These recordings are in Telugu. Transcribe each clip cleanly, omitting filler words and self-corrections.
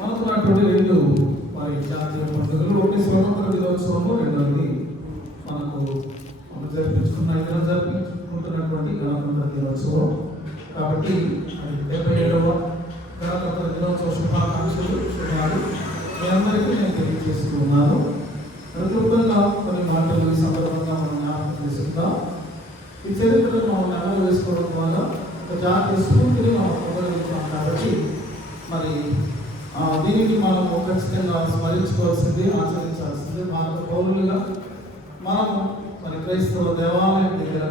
మనకున్నటువంటి రెండు మరి జాతీయ పండుగలు, ఒకటి స్వతంత్ర దినోత్సవము, రెండవది మనం జరిపించుకుంటున్నటువంటి గణతంత్ర దినోత్సవం. కాబట్టి 77వ గణతంత్ర దినోత్సవ శుభాకాంక్షలు శుభాలు మీ అందరికీ నేను తెలియజేస్తూ ఉన్నాను. ప్రతిగా కొన్ని మాటలు ఈ సందర్భంగా మనం జ్ఞాపకం చేసుకుంటాం. ఈ చరిత్రను మనం నెమరు వేసుకోవడం ద్వారా ఒక జాతీయ స్ఫూర్తిని మనం పొందగలుగుతాం. కాబట్టి మరి దీనికి మనం ఖచ్చితంగా స్మరించుకోవాల్సింది, ఆచరించాల్సింది. భారత పౌరులుగా మనం మరి క్రైస్తవ దేవాలయం దగ్గర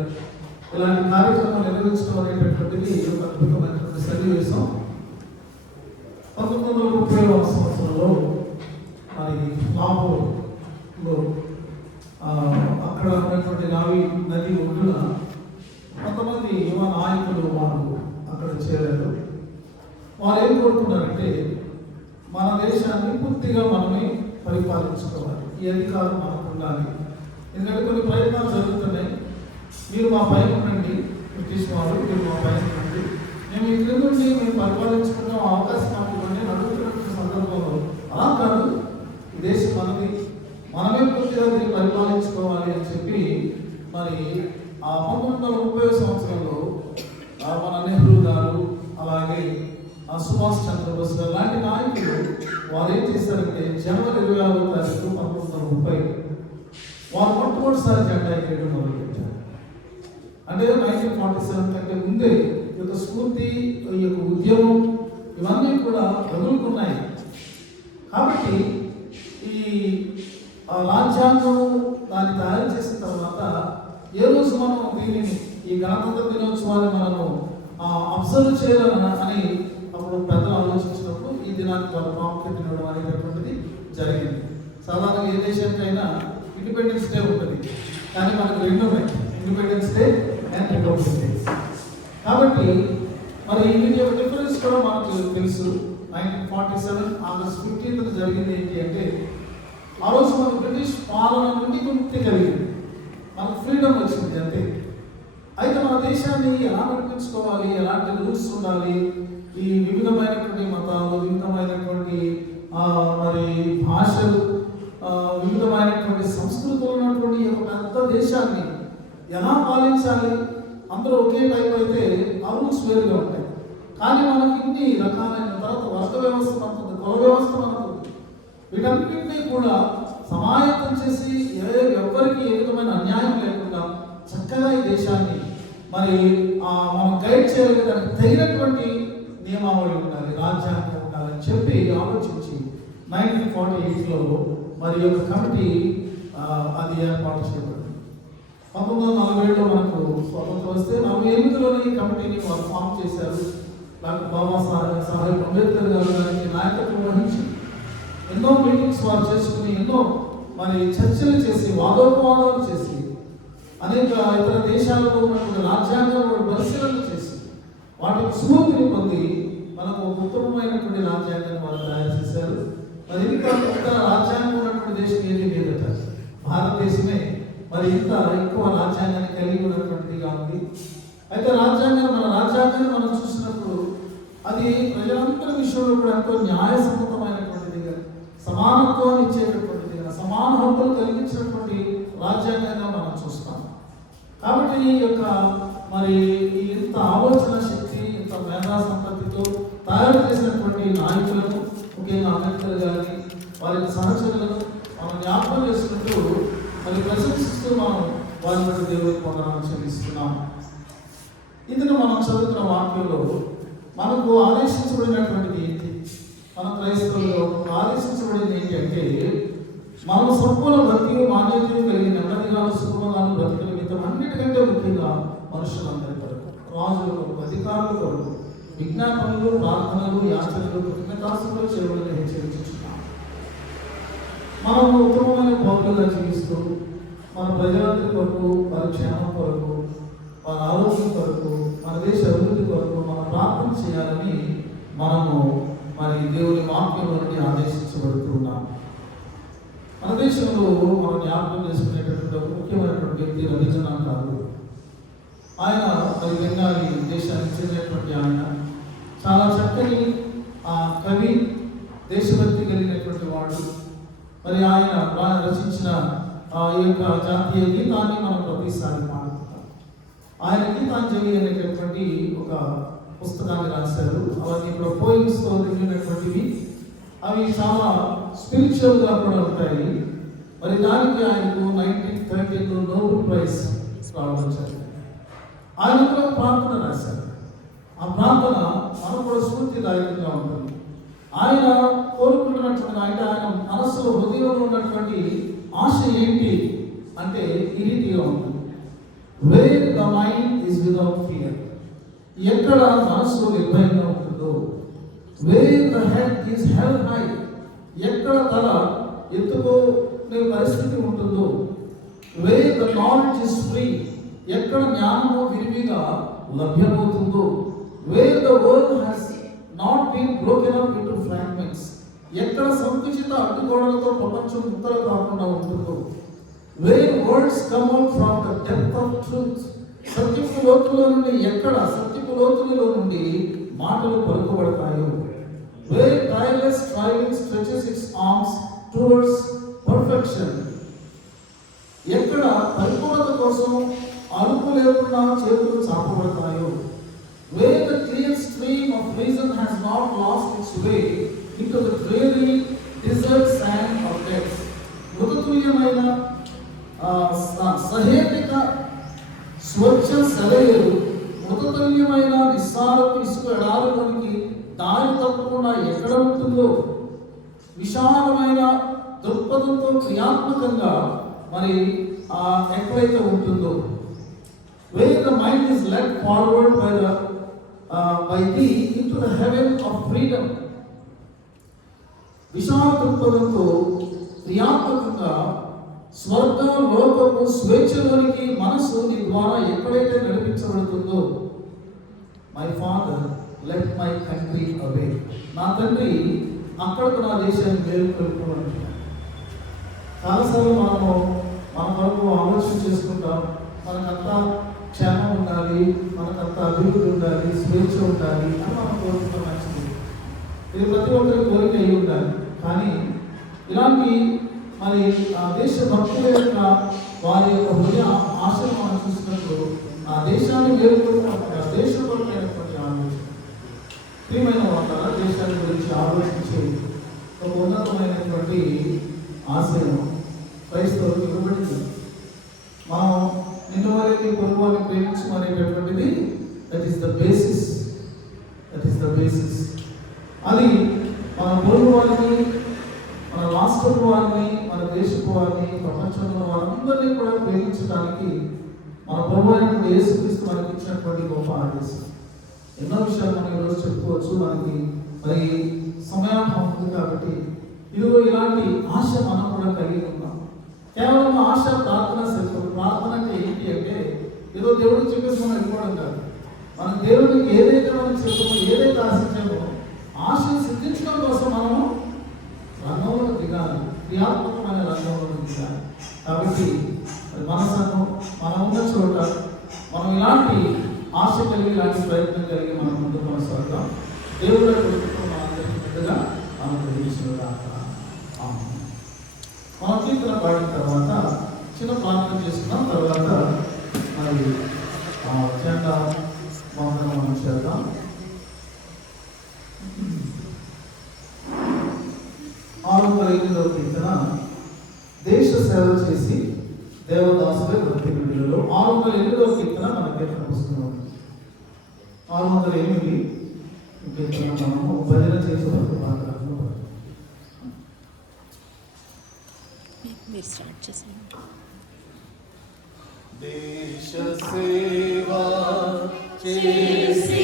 ఇలాంటి కార్యక్రమం నిర్వహించడం అనేటటువంటిది ఒక అద్భుతమైనటువంటి సన్నివేశం. 1930వ సంవత్సరంలో మరి లాహోర్లో అక్కడ ఉన్నటువంటి రావి నది ఒడ్డున కొంతమంది యువ నాయకులు వారు అక్కడ చేరారు. వారు ఏం కోరుకున్నారంటే, మన దేశాన్ని పూర్తిగా మనమే పరిపాలించుకోవాలి, ఈ అధికారం మనకు ఉండాలి. ఎందుకంటే కొన్ని ప్రయత్నాలు జరుగుతున్నాయి. మీరు మా పైన ఉండండి, బ్రిటిష్ వారు మీరు మా పైన ఉండండి, మేము ఇక్కడ నుండి మేము పరిపాలించుకున్నాం, అవకాశం మాకు ఇవ్వండి అడుగుతున్నటువంటి సందర్భంలో అలా కాదు, ఈ దేశం మనది, మనమే పూర్తిగా దీన్ని పరిపాలించుకోవాలి అని చెప్పి మరి 1930వ సంవత్సరంలో మన నెహ్రూ గారు, అలాగే సుభాష్ చంద్రబోస్ గారు లాంటి నాయకులు వారు ఏం చేశారంటే, జనవరి 26వ తారీఖు 1930 వారు మొట్టమొదటిసారి జెండా ఎగరేయడం మొదలుపెట్టారు. అంటే 1947 కంటే ముందే ఈ యొక్క స్ఫూర్తి, ఈ యొక్క ఉద్యమం ఇవన్నీ కూడా రగులుకున్నాయి. కాబట్టి ఈ రాజ్యాంగం దాన్ని తయారు చేసిన తర్వాత ఏ రోజు మనం దీనిని ఈ గణతంత్ర దినోత్సవాన్ని మనము అబ్జర్వ్ చేయాలని అని అప్పుడు పెద్దలు ఆలోచించినప్పుడు ఈ దినానికి వాళ్ళు ప్రాముఖ్యత ఇవ్వడం అనేటటువంటిది జరిగింది. సాధారణంగా ఏ దేశానికైనా ఇండిపెండెన్స్ డే ఉంటుంది, కానీ మనకు రెండు ఉన్నాయి, independence day and republic day. కాబట్టి మరి వీటి యొక్క డిఫరెన్స్ కూడా మనకు తెలుసు. 1947 ఆగస్ట్ 15th జరిగింది ఏంటి అంటే, ఆ రోజు మనకు బ్రిటిష్ పాలన నుండి ముక్తి కలిగింది, మనకు ఫ్రీడమ్ వచ్చింది అంతే. అయితే మన దేశాన్ని ఎలా నడిపించుకోవాలి, ఎలాంటి రూల్స్ ఉండాలి, ఈ వివిధమైనటువంటి మతాలు, వివిధమైనటువంటి మరి భాషలు, వివిధమైనటువంటి సంస్కృతులు ఉన్నటువంటి ఒక పెద్ద దేశాన్ని ఎలా పాలించాలి, అందరూ ఒకే టైప్ అయితే ఆ రూల్స్ వేరుగా ఉంటాయి. కానీ మనకి ఇన్ని రకాలైన తర్వాత వర్గ వ్యవస్థ మనకు, కుల వ్యవస్థ మనకు, వీటన్నింటినీ కూడా సమాయత్తం చేసి ఎవరికి ఏ విధమైన అన్యాయం లేకుండా చక్కగా ఈ దేశాన్ని మరి మనం గైడ్ చేయాలి. దానికి తగినటువంటి నియమావళి ఉండాలి, రాజ్యాంగం ఉండాలని చెప్పి ఆలోచించి 1948లో మరి యొక్క కమిటీ అది ఏర్పాటు చేయబడింది. 1947లో మనకు స్వతంత్రం వస్తే 48లోనే ఈ కమిటీని వారు ఫామ్ చేశారు. డాక్టర్ బాబాసాహెబ్ అంబేద్కర్ గారు దానికి నాయకత్వం వహించి ఎన్నో మీటింగ్స్ వారు చేసుకుని, ఎన్నో మరి చర్చలు చేసి, వాదోపవాదాలు చేసి, అనేక ఇతర దేశాలలో ఉన్నటువంటి రాజ్యాంగాలను పరిశీలన చేసి వాటికి స్ఫూర్తిని పొంది మనకు ఒక ఉత్తమమైనటువంటి రాజ్యాంగాన్ని వారు తయారు చేశారు. మరి ఇంకా రాజ్యాంగం ఉన్నటువంటి దేశం ఏది లేదట, భారతదేశమే మరి ఇంత ఎక్కువ రాజ్యాంగాన్ని కలిగి ఉన్నటువంటిదిగా ఉంది. అయితే మన రాజ్యాంగాన్ని మనం చూసినప్పుడు అది ప్రజలందరి విషయంలో కూడా ఎంతో న్యాయసమ్మతమైనటువంటిదిగా, సమానత్వాన్ని ఇచ్చేటటువంటిదిగా, సమాన హక్కులు కలిగించినటువంటి రాజ్యాంగంగా మనం చూస్తాం. కాబట్టి ఈ యొక్క మరి ఇంత ఆలోచన శక్తి, ఇంత మేధా సంపత్తితో తయారు చేసినటువంటి నాయకులను, ముఖ్యంగా అంబేద్కర్ గారిని, వారి సహచరులను మనం జ్ఞాపకం చేసుకుంటూ మరి ప్రశంసిస్తూ మనం వారి బట్టి దేవుడికి పొందడానికి చెల్లిస్తున్నాం. ఇందులో మనం చదువుతున్న వాక్యంలో మనకు ఆదేశించబడినటువంటిది ఏంటి, మన క్రైస్తవుల్లో ఆదేశించబడింది ఏంటి అంటే, మనం సంపూర్ణ భక్తి, మాన్యత కలిగి నెమ్మదిగాను సుఖముగాను బ్రతికల మితం అన్నిటికంటే ముఖ్యంగా మనుషులందరి కొరకు, రాజుల కొరకు, అధికారుల కొరకు విజ్ఞాపనలు, ప్రార్థనలు, యాచనలు, కృతజ్ఞతాస్తుతులు చేయబడిన హెచ్చరించున్నాం. మనము ఉత్తమమైన పౌరులుగా జీవిస్తూ మన ప్రజలందరి కొరకు, వారి క్షేమం కొరకు, వారి ఆరోగ్యం కొరకు, మన దేశ అభివృద్ధి కొరకు మనం ప్రార్థన చేయాలని మనము మరి దేవుని వాక్యం నుండి ఆదేశించబడుతున్నాం. మన దేశంలో మనం జ్ఞాపకం చేసుకునేటటువంటి ఒక ముఖ్యమైనటువంటి వ్యక్తి రవీంద్రనాథ్ ఠాగూర్. ఆయన మరి బెంగాలీ దేశానికి చెందినటువంటి ఆయన చాలా చక్కని కవి, దేశభక్తి కలిగినటువంటి వాడు. మరి ఆయన రచించిన ఈ యొక్క జాతీయ గీతాన్ని మనం ప్రతిసారి పాడుతున్నాం. ఆయన గీతాంజలి అనేటటువంటి ఒక పుస్తకాన్ని రాశారు. అవన్నీ కూడా పోయిమ్స్తో నిండినటువంటివి. అవి చాలా స్పిరిచువల్గా కూడా ఉంటాయి. మరి దానికి ఆయనకు 1913లో నోబెల్ ప్రైజ్ రావడం జరిగింది. ఆయన కూడా ప్రార్థన రాశారు. ఆ ప్రార్థన మనకు కూడా స్ఫూర్తిదాయకంగా ఉంటుంది. ఆయన కోరుకుంటున్నటువంటి ఆయన మనస్సులో హృదయంలో ఉన్నటువంటి ఆశ ఏంటి అంటే ఈ రీతిగా ఉంటుంది. Where the mind is without fear, ఎక్కడ మనస్సు నిర్భయంగా ఉంటుందో. Where the head is held high, ఎక్కడ తల ఎత్తుకోనే పరిస్థితి ఉంటుందో. Where the knowledge is free, ఎక్కడ జ్ఞానము విరివిగా లభ్యమవుతుందో. Where the world has not been broken up into fragments, ఎక్కడ సంకుచిత అడ్డుగోడలతో ప్రపంచం ముక్కలు కాకుండా ఉంటుందో. Where words come out from the depth of truth, సత్యపు లోతులో నుండి, ఎక్కడ సత్యపు లోతులలో నుండి మాటలు పలుకబడతాయో. Wear tyreless striving stretches it's arms towards perfection, ఎక్కడ పరిపూర్ణత కోసం అలుపు లేకుండా చేతులు చాపబడతాయో. Where the clear stream of reason has not lost its way into the dreary desert sand of death, మృతతుల్యమైన సహేతుక స్వచ్ఛ సెలయేరు మృతతుల్యమైన నిస్సారపు ఇసుక ఎడారిలోనికి దారి తప్పకుండా ఎక్కడ ఉంటుందో. విశాలమైన దృక్పథంతో క్రియాత్మకంగా మరి ఎక్కడైతే ఉంటుందో. Where the mind is led forward by thee into the heaven of freedom, విశాల దృక్పథంతో క్రియాత్మకంగా స్వర్గ లోకము స్వేచ్ఛలోనికి మనసు నీ ద్వారా ఎక్కడైతే నడిపించబడుతుందో. My father let my country awake, నా తండ్రి అక్కడకు నా దేశాన్ని వేరుకొలుపుకోవాలి. చాలాసార్లు మనము మన కొరకు ఆలోచన చేసుకుంటాం. మనకంతా క్షేమం ఉండాలి, మనకంతా అభివృద్ధి ఉండాలి, స్వేచ్ఛ ఉండాలి అని మనం కోరుకుంటాం. మంచిది, ఇది ప్రతి ఒక్కరి కోరిక అయి ఉండాలి. కానీ ఇలాంటి మరి ఆ దేశ భక్తుల యొక్క వారి యొక్క హృదయ ఆశను మనం చూసినప్పుడు ఆ దేశాన్ని వేరుకోవడం దేశపరమైనటువంటి ఆలోచన. ప్రియమైన వాళ్ళ దేశాన్ని గురించి ఆలోచించే ఒక ఉన్నతమైనటువంటి ఆశయం క్రైస్తవులకు ఇవ్వబడింది. మనం నిన్ను వారికి పొరుగు వారిని ప్రేమించమనేటటువంటిది దట్ ఈస్ ద బేసిస్. అది మన పొరుగు వారిని, మన రాష్ట్రపు వారిని, మన దేశపు వారిని, ప్రపంచంలో వారందరినీ కూడా ప్రేమించడానికి మన ప్రభు అయినటువంటి యేసుక్రీస్తు మనకి ఇచ్చినటువంటి గొప్ప ఆదేశం. ఎన్నో విషయాలు మనం ఈరోజు చెప్పుకోవచ్చు. మనకి మరి సమయాభావం ఉంది కాబట్టి ఇదిగో ఇలాంటి ఆశ మనం కూడా కలిగి ఉన్నాం. కేవలం ఆశ ప్రార్థన సరిపోదు. ప్రార్థన అంటే ఏంటి అంటే ఏదో దేవుడికి చెప్పేసి మనం వెళ్ళిపోవడం కాదు. మనం దేవుడికి ఏదైతే మనం చెప్పామో, ఏదైతే ఆశించామో ఆశను సిద్ధించడం కోసం మనము రంగంలో దిగాలి, క్రియాత్మకమైన రంగంలో దిగాలి. కాబట్టి మనసును మనం ఉన్న చోట మనం ఇలాంటి ఆశ కలిగి, ఇలాంటి ప్రయత్నం కలిగి మనం ముందు కొనసాగుతాం. దేవుడి కొడుకుతో మనందరికీ పెద్దగా మనం గ్రహించుకుంటాం. మనం కీర్తన పాడిన తర్వాత చిన్న ప్రార్థన చేసుకున్నాం. తర్వాత మరి జెండా మనం చేద్దాం. 608వ కీర్తన దేశ సేవ చేసి దేవదాసులే భక్తి బిడ్డలలో. 608వ కీర్తన మన కీర్తన పుస్తకం. 608 కీర్తన మనము భజన చేసే భక్తి పాత్రలో మీరు స్టార్ట్ చేసేయండి. దేశ సేవా చేసి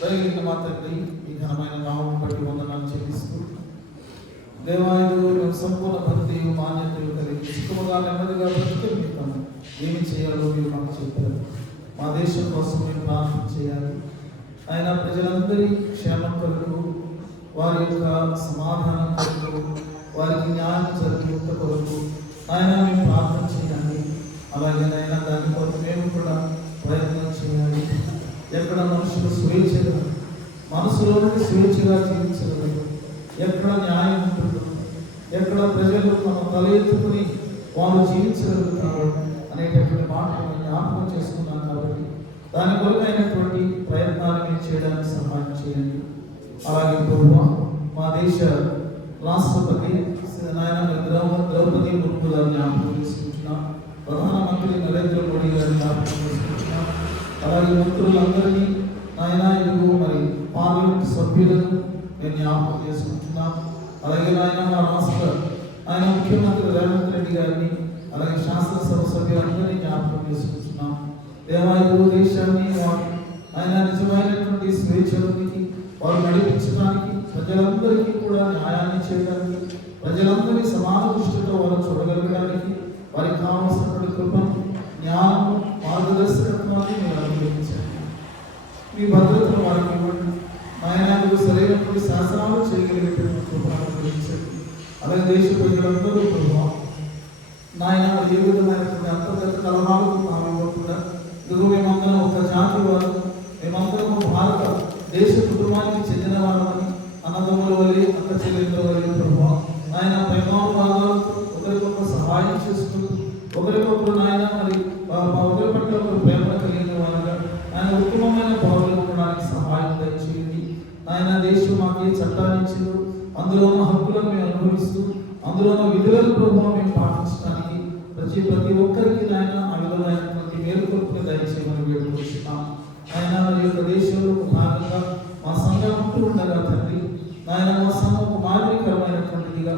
దయగలిగిన మా తండ్రి, ఈ ఘనమైన నామం బట్టి వందనాలు చెల్లిస్తూ దేవాయుడు మేము సంపూర్ణ భక్తియు మాన్యతలు కలిగి సుఖముగా నెమ్మదిగా బ్రతుకుతాము. ఏమి చేయాలో మీరు మాకు చెప్పారు. మా దేశం కోసం మేము ప్రార్థన చేయాలి. ఆయన ప్రజలందరి క్షేమం కొరకు, వారి యొక్క సమాధానం కొరకు, వారికి న్యాయం జరిగేంత కొరకు ఆయన మేము ప్రార్థన చేయాలి. అలాగే ఆయన దాని కొరకు మేము కూడా ప్రయత్నం చేయాలి. ఎక్కడ మనుషులు స్వేచ్ఛగా మనసులో నుండి స్వేచ్ఛగా జీవించగలరు, ఎక్కడ న్యాయం ఉంటుందో, ఎక్కడ ప్రజలు తమ తల ఎత్తుకుని వారు జీవించగలుగుతారు అనేటటువంటి మాటలు జ్ఞాపకం చేసుకున్నాం. కాబట్టి దాని కొరకైనటువంటి ప్రయత్నాలు మీరు చేయడానికి సహాయం చేయండి. అలాగే ప్రభువా, మా దేశ రాష్ట్రపతి నాయన ద్రౌపది ముర్ము గారిని జ్ఞాపకం చేసుకుంటున్నాం. ప్రధానమంత్రి నరేంద్ర మోడీ గారిని జ్ఞాపకం చేసుకుంటున్నాం. అలాగే మంత్రులందరినీ ఆయన ఇదిగో మరి పార్లమెంట్ సభ్యులను మేము జ్ఞాపకం చేసుకుంటున్నాం. అలాగే ఆయన మా రాష్ట్ర ఆయన ముఖ్యమంత్రి రేవంత్ రెడ్డి గారిని, అలాగే శాసనసభ సభ్యులందరినీ జ్ఞాపకం చేసుకుంటున్నాం. దేవాయుడు దేశాన్ని ఆయన నిజమైనటువంటి స్వేచ్ఛలోనికి వారు నడిపించడానికి, ప్రజలందరికీ కూడా న్యాయాన్ని చేయడానికి, ప్రజలందరినీ సమాన దృష్టితో వారు చూడగలగడానికి వారికి కావాల్సినటువంటి కృపను, జ్ఞానం, మార్గదర్శకత్వాన్ని మీరు అనుగ్రహించండి. మీ భద్రతను వారికి ఇవ్వండి. నాయనకు సరైనటువంటి శాసనాలు చేయగలిగేటువంటి కృపను అనుగ్రహించండి. అలాగే దేశ ప్రజలందరూ ప్రభావం నాయన ఏ విధమైనటువంటి అంతర్గత కలహాలకు తామివ్వకుండా ఇదిగో మేమందరం ఒక జాతి వారు, మేమందరం భారత దేశ కుటుంబానికి చెందిన వారని, అన్నదమ్ముల వల్ల అక్క చెల్లెళ్ళ వల్ల ప్రభావం ఆయన ప్రేమానుభావాలతో ఒకరికొకరు సహాయం చేసుకుంటూ, ఒకరికొకరు నాయన మరి ఒకరి పట్ల ఒకరు ప్రేమ కలిగిన వారుగా ఆయన ఉత్తమమైన పౌరులు ఉండడానికి సహాయం దయచేయండి. ఆయన దేశం మాకు ఏ చట్టాన్ని ఇచ్చిందో అందులో ఉన్న హక్కులను మేము అనుభవిస్తూ, అందులో ఉన్న విధులను ప్రభావం మేము పాటించడానికి ప్రతి ఒక్కరికి ఆయన ఆ విధమైనటువంటి మేలుకొలుపుని దయచేయమని వేడుకుంటున్నాం. ఆయన మరి యొక్క దేశంలో భాగంగా మా సంఘం ఉంటూ ఉండగా తండ్రి, ఆయన మా సంఘం మాదిరికరమైనటువంటిదిగా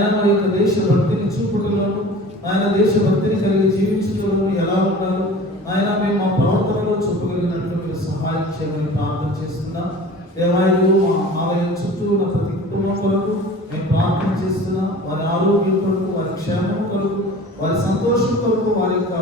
ఆయన మా యొక్క దేశభక్తిని చూపుటలోను, ఆయన దేశభక్తిని కలిగి జీవించడంలో ఎలా ఉన్నారు, ఆయన మేము మా ప్రవర్తనలో చూపగలిగినట్లు మీరు సహాయం చేయమని ప్రార్థన చేస్తున్నాం. దేవాయలు మా ఆలయం చుట్టూ ఉన్న ప్రతి కుటుంబం కొరకు మేము ప్రార్థన చేస్తున్నాం. వారి ఆరోగ్యం కొరకు, వారి క్షేమం కొరకు, వారి సంతోషం కొరకు, వారి యొక్క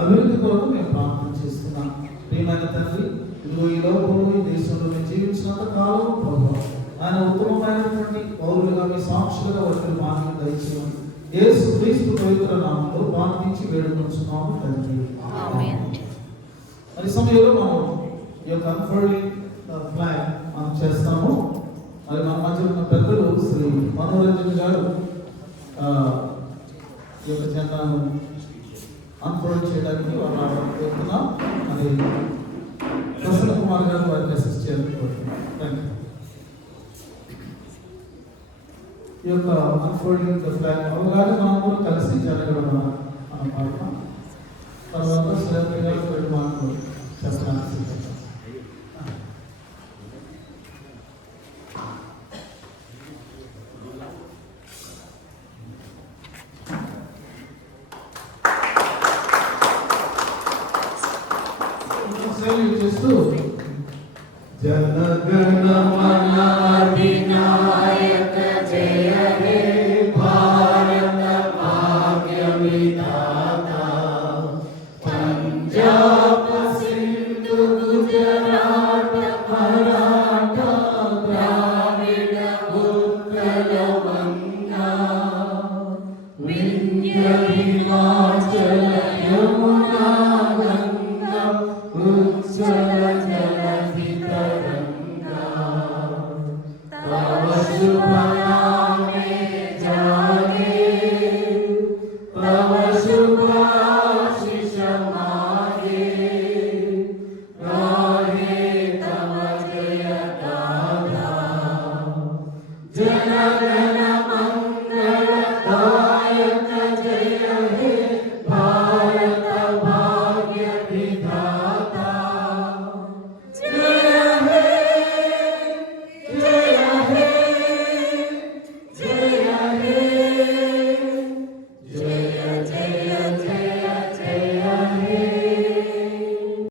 అభివృద్ధి కొరకు మేము ప్రార్థన చేస్తున్నాం. ప్రియమైన తండ్రి, ఇదిగో ఈ లోకంలో ఈ దేశంలో మేము జీవించినంత కాలం ప్రభావం ఆయన ఉత్తమమైనటువంటి పౌరులుగా మీ సాక్షులుగా వాటిని మాటలు దయచేయమని యేసు క్రీస్తు పవిత్ర నామంలో ప్రార్థించి వేడుకొంచున్నాము తండ్రి. మరి సమయంలో మనం ఈ యొక్క అన్ఫోల్డింగ్ ఫ్లాగ్ మనం చేస్తాము. మరి మన మధ్య ఉన్న పెద్దలు శ్రీ మనోరంజన్ గారు ఈ యొక్క జెండాను అన్ఫోల్డ్ చేయడానికి వాళ్ళు కోరుతున్నాం. మరి ప్రసన్న కుమార్ గారు వారికి అసిస్ట్ చేయాలని కోరుతున్నాం. ఈ యొక్క అన్ఫోల్డింగ్ ద ఫ్లాగ్ అవగానే మనం కూడా కలిసి జరగడం మనం పాడతాం. తర్వాత శ్రీలంక గారు మనకు చెప్పడానికి చేస్తూ జనగణ మన అధినాయక జయ హే భారత భాగ్య విధాత పంజాబ్ సింధు గుజరాత మరాఠా ద్రావిడ ఉత్కల వంగా వింధ్య హిమాలయ